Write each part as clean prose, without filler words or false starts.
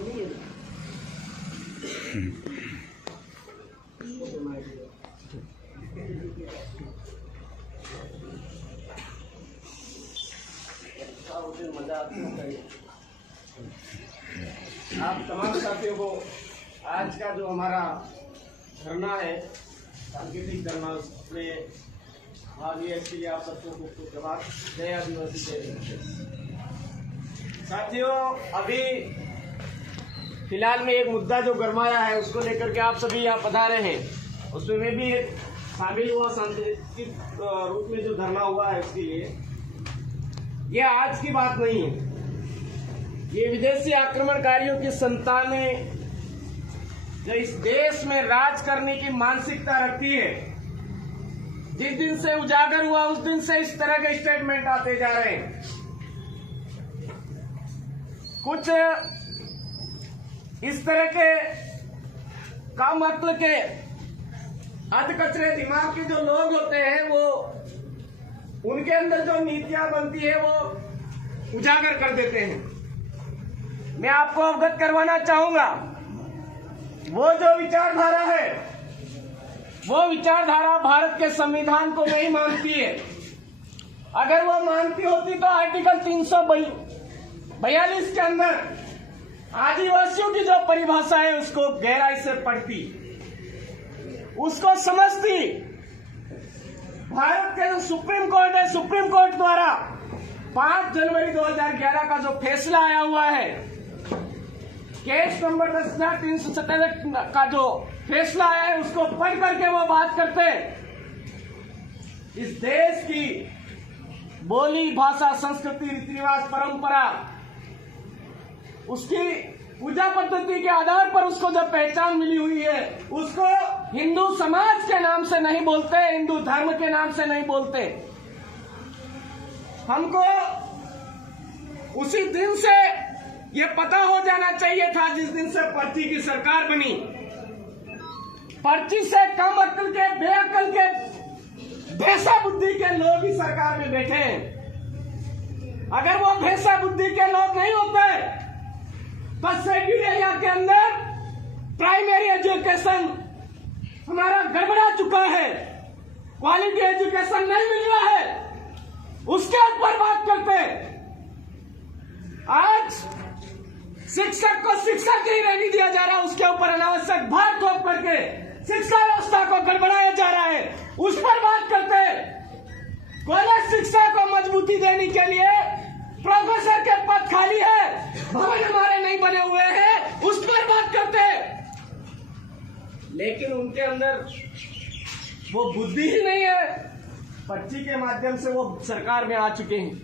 आप तमाम साथियों को आज का जो हमारा धरना है, सांकेतिक धरना, उसमें भाग लिया, इसके लिए आप सबको खूब जवाब जय आदिवासी। साथियों, अभी फिलहाल में एक मुद्दा जो गरमाया है उसको लेकर के आप सभी यहाँ पधारे हैं, उसमें मैं भी शामिल हुआ सांकेतिक रूप में जो धरना हुआ है उसके लिए। ये आज की बात नहीं है, ये विदेशी आक्रमणकारियों की संतानें जो इस देश में राज करने की मानसिकता रखती है, जिस दिन से उजागर हुआ उस दिन से इस तरह के स्टेटमेंट आते जा रहे हैं। कुछ इस तरह के काम मतलब के अधकचरे दिमाग के जो लोग होते हैं, वो उनके अंदर जो नीतियां बनती है वो उजागर कर देते हैं। मैं आपको अवगत करवाना चाहूंगा, वो जो विचारधारा है, वो विचारधारा भारत के संविधान को नहीं मानती है। अगर वो मानती होती तो आर्टिकल 342 के अंदर आदिवासियों की जो परिभाषा है उसको गहराई से पढ़ती, उसको समझती। भारत के जो सुप्रीम कोर्ट है, सुप्रीम कोर्ट द्वारा 5 जनवरी 2011 का जो फैसला आया हुआ है, केस नंबर 10,367 का जो फैसला आया है, उसको पढ़ करके वो बात करते इस देश की बोली, भाषा, संस्कृति, रीति रिवाज, परंपरा, उसकी पूजा पद्धति के आधार पर उसको जब पहचान मिली हुई है, उसको हिंदू समाज के नाम से नहीं बोलते, हिंदू धर्म के नाम से नहीं बोलते। हमको उसी दिन से ये पता हो जाना चाहिए था जिस दिन से पर्ची की सरकार बनी। पर्ची से कम अक्ल के, बेअक्ल के, भैंसा बुद्धि के लोग ही सरकार में बैठे हैं। अगर वो भैंसा बुद्धि के लोग नहीं होते तो शेड्यूल एरिया के अंदर प्राइमरी एजुकेशन हमारा गड़बड़ा चुका है, क्वालिटी एजुकेशन नहीं मिल रहा है, उसके ऊपर बात करते। आज शिक्षक को शिक्षक ही रहने दिया जा रहा है, उसके ऊपर अनावश्यक भार थोप करके शिक्षा व्यवस्था को गड़बड़ाया जा रहा है, उस पर बात करते। कॉलेज शिक्षा को मजबूती देने के लिए प्रोफेसर के पद खाली है, भवन हमारे नहीं बने हुए हैं, उस पर बात करते। लेकिन उनके अंदर वो बुद्धि ही नहीं है। पर्ची के माध्यम से वो सरकार में आ चुके हैं,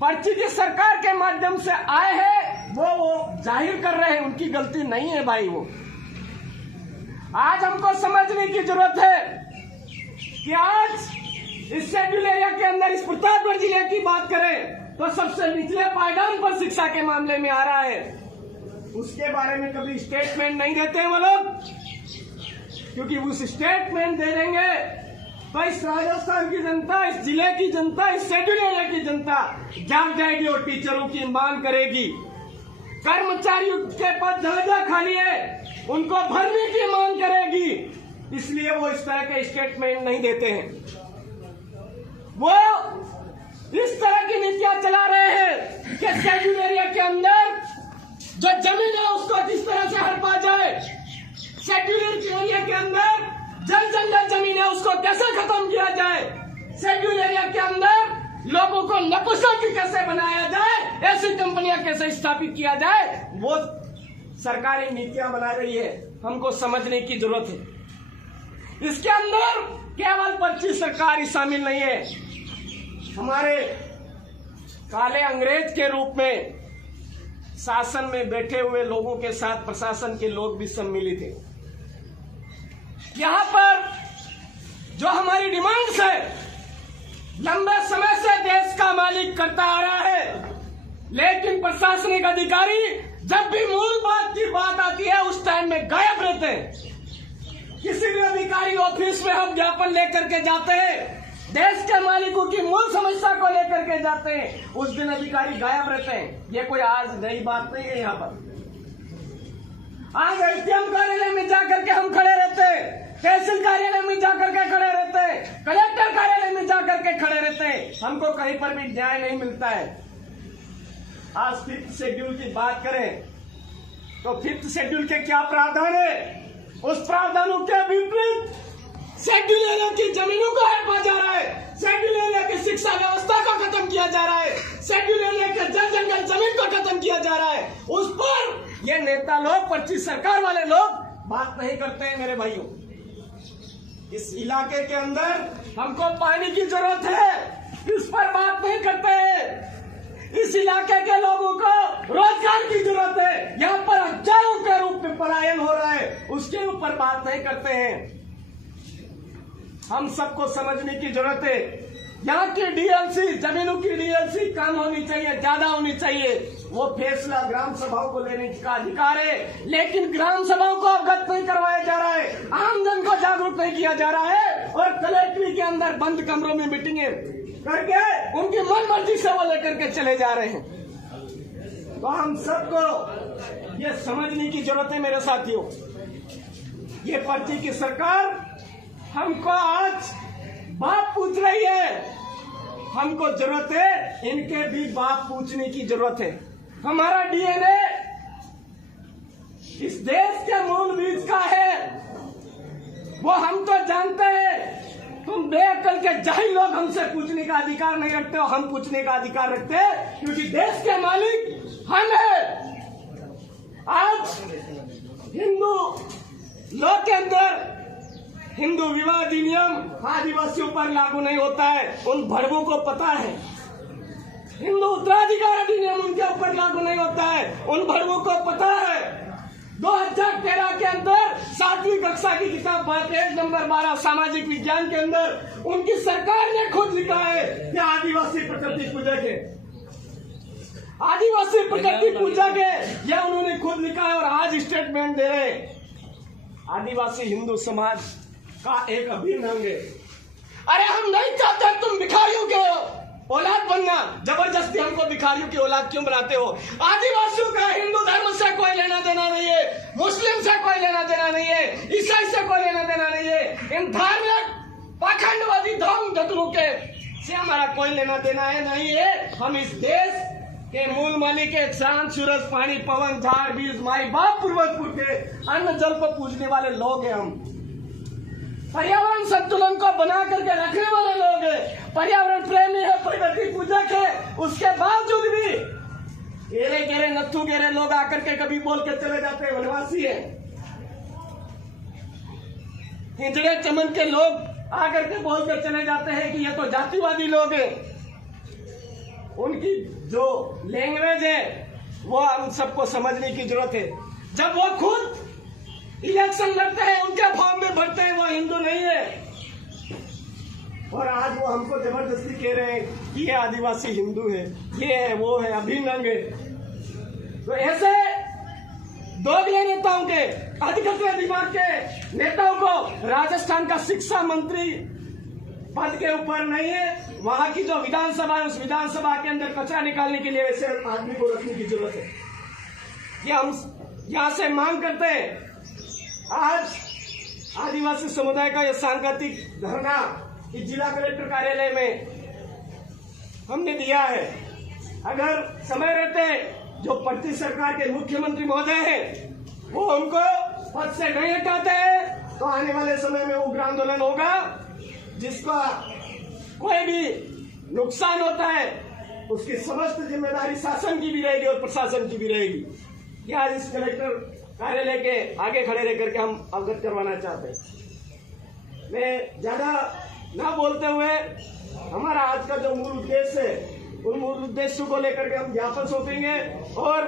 पर्ची की सरकार के माध्यम से आए हैं, वो जाहिर कर रहे हैं, उनकी गलती नहीं है भाई। वो आज हमको समझने की जरूरत है कि आज इस शेड्यूल एरिया के अंदर इस प्रतापगढ़ जिले की बात करें तो सबसे निचले पायदान पर शिक्षा के मामले में आ रहा है। उसके बारे में कभी स्टेटमेंट नहीं देते वो लोग, क्योंकि उस स्टेटमेंट दे देंगे तो इस राजस्थान की जनता, इस जिले की जनता, इस शेड्यूल एरिया की जनता जाग जाएगी और टीचरों की मांग करेगी। कर्मचारियों के पद जगह खाली है, उनको भरने की मांग करेगी, इसलिए वो इस तरह के स्टेटमेंट नहीं देते हैं। वो इस तरह की नीतियां चला रहे हैं कि शेड्यूल एरिया के अंदर जो जमीन है उसको जिस तरह से हड़पा जाए, शेड्यूल एरिया के अंदर जंगल जमीन है उसको कैसे खत्म किया जाए, शेड्यूल एरिया के अंदर लोगों को नपुंसक कैसे बनाया जाए, ऐसी कंपनियां कैसे स्थापित किया जाए, वो सरकारी नीतियां बना रही है। हमको समझने की जरूरत है। इसके अंदर केवल पर्ची सरकार ही शामिल नहीं है, हमारे काले अंग्रेज के रूप में शासन में बैठे हुए लोगों के साथ प्रशासन के लोग भी सम्मिलित हैं। यहाँ पर जो हमारी डिमांड्स है लंबे समय से देश का मालिक करता आ रहा है, लेकिन प्रशासनिक अधिकारी जब भी मूल बात की बात आती है उस टाइम में गायब रहते हैं। किसी भी अधिकारी ऑफिस में हम ज्ञापन लेकर के जाते हैं देश के मालिकों की मूल समस्या को लेकर के जाते हैं, उस दिन अधिकारी गायब रहते हैं। ये कोई आज नई बात नहीं है। यहाँ पर आज एसडीएम कार्यालय में जाकर के हम खड़े रहते हैं, तहसील कार्यालय में जाकर के खड़े रहते हैं, कलेक्टर कार्यालय में जाकर के खड़े रहते हैं, हमको कहीं पर भी न्याय नहीं मिलता है। आज 5th शेड्यूल की बात करें तो 5th शेड्यूल के क्या प्रावधान है? उस प्रावधानों के विपरीत शेड्यूल एरिया की जमीनों को हड़पा जा रहा है, शेड्यूल एरिया की शिक्षा व्यवस्था को खत्म किया जा रहा है, शेड्यूल एरिया के जल जंगल जमीन को खत्म किया जा रहा है। उस पर ये नेता लोग, 25 सरकार वाले लोग बात नहीं करते हैं। मेरे भाइयों, इस इलाके के अंदर हमको पानी की जरूरत है, इस पर बात नहीं करते हैं। इस इलाके के लोगों को रोजगार की जरूरत है, यहाँ पर हजारों के रूप में पलायन हो रहा है, उसके ऊपर बात नहीं करते हैं। हम सबको समझने की जरूरत है, यहाँ की डीएलसी, जमीनों की डीएलसी कम होनी चाहिए, ज्यादा होनी चाहिए। वो फैसला ग्राम सभाओं को लेने का अधिकार है, लेकिन ग्राम सभाओं को अवगत नहीं करवाया जा रहा है, आमजन को जागरूक नहीं किया जा रहा है, और कलेक्ट्री के अंदर बंद कमरों में मीटिंगें करके उनकी मन मर्जी से वो लेकर के चले जा रहे हैं। तो हम सबको ये समझने की जरूरत है मेरे साथियों, ये पार्टी की सरकार हमको आज बाप पूछ रही है, हमको जरूरत है इनके भी बाप पूछने की जरूरत है। हमारा डीएनए इस देश के मूल बीज का है, वो हम तो जानते हैं। तुम बेअक्ल के जाहिल लोग हमसे पूछने का अधिकार नहीं रखते हो, हम पूछने का अधिकार रखते हैं, क्योंकि देश के मालिक हम हैं। आज हिंदू लोग के अंदर हिंदू विवाह अधिनियम आदिवासियों पर लागू नहीं होता है, उन भड़वों को पता है। हिंदू उत्तराधिकार अधिनियम उनके ऊपर लागू नहीं होता है, उन भड़वों को पता है। 2013 के अंदर 7वीं कक्षा की किताब पेज नंबर 12 सामाजिक विज्ञान के अंदर उनकी सरकार ने खुद लिखा है कि आदिवासी प्रकृति पूजक है, आदिवासी प्रकृति पूजक है, यह उन्होंने खुद लिखा है। और आज स्टेटमेंट दे रहे आदिवासी हिंदू समाज का एक अभिन्न अंग है। अरे हम नहीं चाहते तुम भिखारियों के औलाद बनना, जबरदस्ती हमको भिखारियों की औलाद क्यों बनाते हो? आदिवासियों का हिंदू धर्म से कोई लेना देना नहीं है, मुस्लिम से कोई लेना देना नहीं है, ईसाई से कोई लेना देना नहीं है, इन धार्मिक पाखंडवादी धर्म जतनों के से हमारा कोई लेना देना है नहीं है। हम इस देश के मूल मालिक है, चांद सूरज पानी पवन झाड़ बीज माई बाप पूर्वज के अन्न जल को पूजने वाले लोग हैं। हम पर्यावरण संतुलन को बना करके रखने वाले लोग हैं, पर्यावरण प्रेमी है, प्रकृति पूजक है। उसके बावजूद भी गेरे गेरे नत्थु गेरे लोग आकर के कभी बोल के चले जाते हैं वनवासी है, हिजड़े चमन के लोग आकर के बोल कर चले जाते हैं कि ये तो जातिवादी लोग हैं। उनकी जो लैंग्वेज है वो हम सबको समझने की जरूरत है। जब वो खुद इलेक्शन लड़ते हैं, उनके फॉर्म में भरते हैं, वो हिंदू नहीं है, और आज वो हमको जबरदस्ती कह रहे हैं कि ये आदिवासी हिंदू है, ये है वो है, अभिन्न अंग है। तो ऐसे दोगले नेताओं के, अधिकतर दिमाग के नेताओं को राजस्थान का शिक्षा मंत्री पद के ऊपर नहीं है, वहां की जो विधानसभा है उस विधानसभा के अंदर कचरा निकालने के लिए ऐसे आदमी को रखने की जरूरत है। ये हम यहां से मांग करते हैं। आज आदिवासी समुदाय का यह सांकेतिक धरना इस जिला कलेक्टर कार्यालय में हमने दिया है। अगर समय रहते जो पट्टी सरकार के मुख्यमंत्री महोदय हैं वो उनको पद से नहीं हटाते हैं तो आने वाले समय में उग्र आंदोलन होगा, जिसका कोई भी नुकसान होता है उसकी समस्त जिम्मेदारी शासन की भी रहेगी और प्रशासन की भी रहेगी। क्या इस कलेक्टर कार्यालय के आगे खड़े रह करके हम अवगत करवाना चाहते हैं। मैं ज्यादा ना बोलते हुए हमारा आज का जो मूल उद्देश्य है उन मूल उद्देश्यों को लेकर के हम ज्ञापन सौंपेंगे, और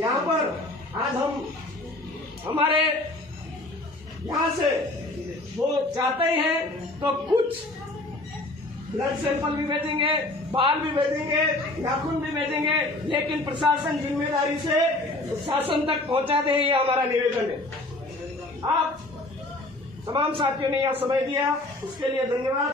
यहाँ पर आज हम हमारे यहाँ से वो चाहते हैं तो कुछ ब्लड सैंपल भी भेजेंगे, बाल भी भेजेंगे, नाखून भी भेजेंगे, लेकिन प्रशासन जिम्मेदारी से शासन तक पहुंचा दे, ये हमारा निवेदन है। आप तमाम साथियों ने यह समय दिया, उसके लिए धन्यवाद।